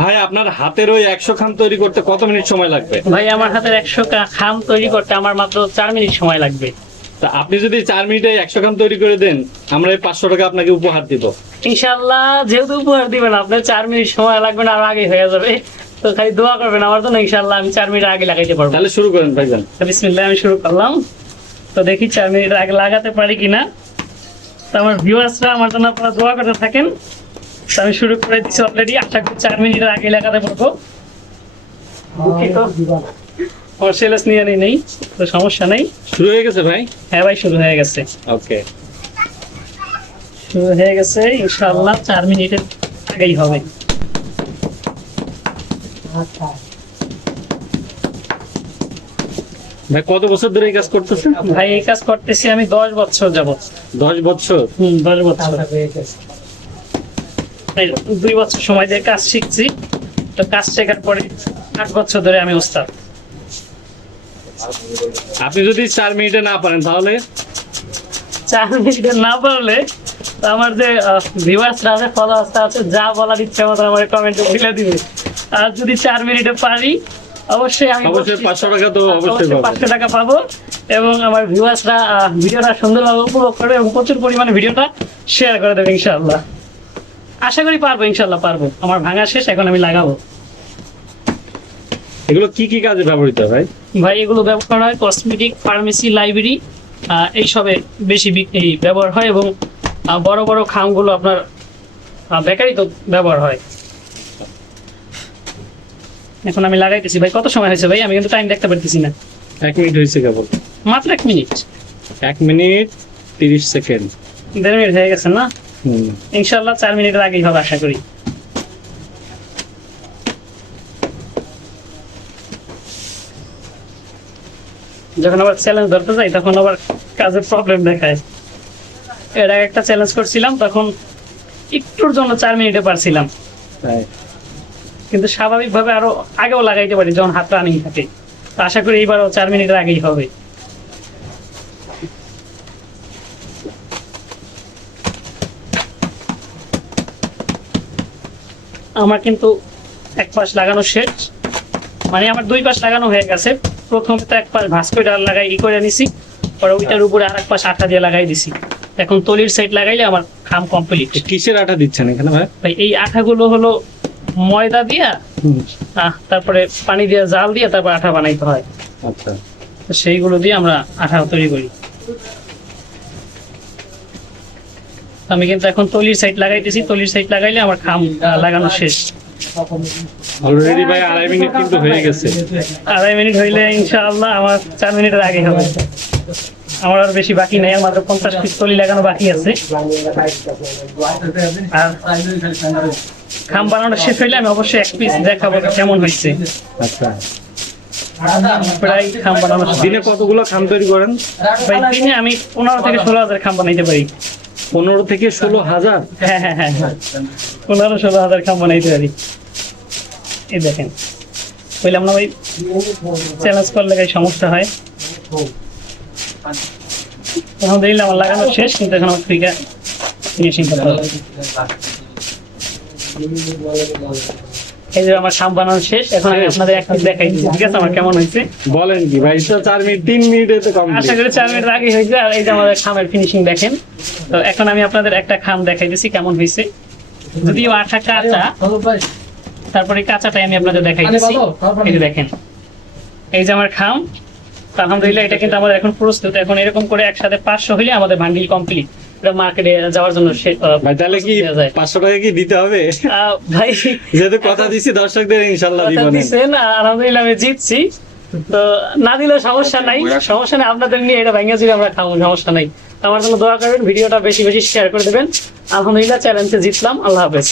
ভাই আপনার হাতের ওই 100 খাম তৈরি করতে কত মিনিট সময় লাগবে? ভাই আমার হাতের 100 খাম তৈরি করতে আমার মাত্র 4 মিনিট সময় লাগবে। তা আপনি যদি 4 মিনিটে 100 খাম তৈরি করে দেন, আমরা এই 500 টাকা আপনাকে উপহার দিব। ইনশাআল্লাহ, যেহেতু উপহার দিবেন আপনি, 4 মিনিট সময় লাগবে না, আর আগে হয়ে যাবে। তো খালি দোয়া করবেন আমার জন্য, ইনশাআল্লাহ আমি 4 মিনিট আগে লাগাইতে পারবো। তাহলে শুরু করেন ভাইজান। তো বিসমিল্লাহ, আমি শুরু করলাম। তো দেখি 4 মিনিট আগে লাগাতে পারি কিনা। তো আমার ভিউয়ার্সরা আমার জন্য আপনারা দোয়া করতে থাকেন। তো আমি শুরু করে দিচ্ছি অলরেডি, আশা করি 4 মিনিটের আগে লাগাতে পারবো। আমার সেলেস নিয়ে নেই, তো সমস্যা নেই। শুরু হয়ে গেছে ভাই? হ্যাঁ ভাই, শুরু হয়ে গেছে। ওকে, শুরু হয়ে গেছে, ইনশাআল্লাহ 4 মিনিটের আগেই হবে। ভাই কত বছর ধরে এই কাজ করতেছেন? ভাই এই কাজ করতেছি আমি 10 বছর যাবত। 10 বছর? 10 বছর। 2 বছর সময় দিয়ে কাজ শিখছি। তো কাজ শেখার পরে 8 বছর ধরে আমি ওস্তাদ। আপনি যদি 4 মিনিটে না পারেন তাহলে? 4 মিনিটে না পারলে তো আমার যে ভিউয়ার্সরা আছে, ফলোয়ার্সরা আছে, যা বলার ইচ্ছা মতো আমার কমেন্টে বলে দিবে। আর যদি 4 মিনিটে পারি, অবশ্যই আমি 500 টাকা তো অবশ্যই পাবো। 500 টাকা পাবো। এবং আমার ভিউয়ার্সরা ভিডিওটা সুন্দরভাবে উপভোগ করবে এবং প্রচুর পরিমাণে ভিডিওটা শেয়ার করে দেবে ইনশাআল্লাহ। আশা করি পারবো, ইনশাআল্লাহ পারবো। আমার ভাঙা শেষ, এখন আমি লাগাবো। এগুলো কি কি কাজে ব্যবহৃত হয় ভাই? ভাই এগুলো ব্যবহার হয় কসমেটিক, ফার্মেসি, লাইব্রেরি, এইসবে বেশি ব্যবহার হয়। এবং বড় বড় খামগুলো আপনার বেকারি তো ব্যবহার হয়। এখন আমি লাগাইতেছি। ভাই কত সময় হয়েছে ভাই? আমি কিন্তু টাইম দেখতে পারতেছি না। 1 মিনিট হয়েছে কেবল। মাত্র 1 মিনিট। 1 minute 30 second. 1.5 মিনিট হয়ে গেছে না? হুম। ইনশাআল্লাহ 4 মিনিটের আগেই হবে আশা করি। যখন আবার চ্যালেঞ্জ ধরতে যাই তখন আবার কাজের প্রবলেম দেখায়। এর আগে একটা চ্যালেঞ্জ করছিলাম, তখন একটুর জন্য 4 মিনিটে পারছিলাম। তাই? কিন্তু স্বাভাবিকভাবে আরো আগেও লাগাইতে পারি যখন হাত রানিং থাকে। তো আশা করি এইবারও 4 মিনিটের আগেই হবে। আমার কিন্তু এক পাশ লাগানো শেষ, মানে আমার 2 পাশ লাগানো হয়ে গেছে। প্রথমে তো এক পাশ ভাঁজ করে লাগাই করে নিছি, পরে ওইটার উপরে আরেক পাশ আঠা দিয়ে লাগাই দিছি। এখন তলির সাইড লাগাইলে আমার খাম কমপ্লিট। কিসের আঠা দিচ্ছেন এখানে ভাই? ভাই এই আঠাগুলো হলো ময়দা দিয়া, তারপরে পানি দিয়ে জাল দিয়ে তারপর আঠা বানাইতে হয়। আচ্ছা, তো সেইগুলো দিয়ে আমরা আঠা তৈরি করি। আমি কিন্তু এখন তলির সাইড লাগাইতেছি। তলির সাইড লাগাইলে আমার খাম লাগানো শেষ। অলরেডি ভাই 2.5 মিনিট কিন্তু হয়ে গেছে। 2.5 মিনিট হইলে ইনশাআল্লাহ আমার 4 মিনিটের আগে হবে। আমার আর বেশি বাকি নাই, আমার 50 পিস তলি লাগানো বাকি আছে। আর খাম বানানো শেষ হইলে আমি অবশ্যই 1 পিস দেখাবো কেমন হয়েছে। আচ্ছা, প্রায় খাম বানানো শেষ। দিনে কতগুলো খাম তৈরি করেন ভাই দিনে আমি 15 থেকে 16 হাজার খাম বানাইতে পারি। 15 থেকে 16,000? হ্যাঁ হ্যাঁ হ্যাঁ, 15-16 হাজার খাম বানাইতে পারি। এই দেখেন, বললাম না ভাই, চ্যালেঞ্জ করলে গাই সমস্যা হয়। আলহামদুলিল্লাহ আমার লাগানো শেষ, কিন্তু এখন আমার ফিনিশিং করতে হবে। এই যে আমার খাম বানানো শেষ, এখন আমি আপনাদের এক পিস দেখাই দিচ্ছি, ঠিক আছে আমার কেমন হয়েছে। বলেন কি ভাই, তো 4 মিনিট 3 মিনিটে তো কমপ্লিট। আশা করি 4 মিনিট আগে হয়েছে। আর এই যে আমাদের খামের ফিনিশিং দেখেন। তো এখন আমি আপনাদের একটা খাম দেখাই দিচ্ছি কেমন হয়েছে। যদিও আঠা কাঁচা, তারপরে কাঁচাটাই আমি আপনাদের দেখাই দিচ্ছি। এই যে দেখেন, এই যে আমার খাম। আলহামদুলিল্লাহ এটা কিন্তু আমাদের এখন প্রস্তুত। এখন এরকম করে একসাথে 500 হইলে আমাদের বান্ডিল কমপ্লিট। এটা মার্কেটে যাওয়ার জন্য ভাই তাহলে কি 500 টাকা কি দিতে হবে? ভাই যেহেতু কথা দিছি দর্শকদের ইনশাআল্লাহ দিব না। দিবেন, আলহামদুলিল্লাহ আমি জিতছি। তো না দিলে সমস্যা নাই, সমস্যা নেই। আপনাদের নিয়ে এটা ভেঙে দিলে আমরা খাবো, সমস্যা নাই। আমার জন্য দোয়া করবেন, ভিডিওটা বেশি বেশি শেয়ার করে দেবেন। আলহামদুলিল্লাহ চ্যালেঞ্জে জিতলাম। আল্লাহ হাফেজ।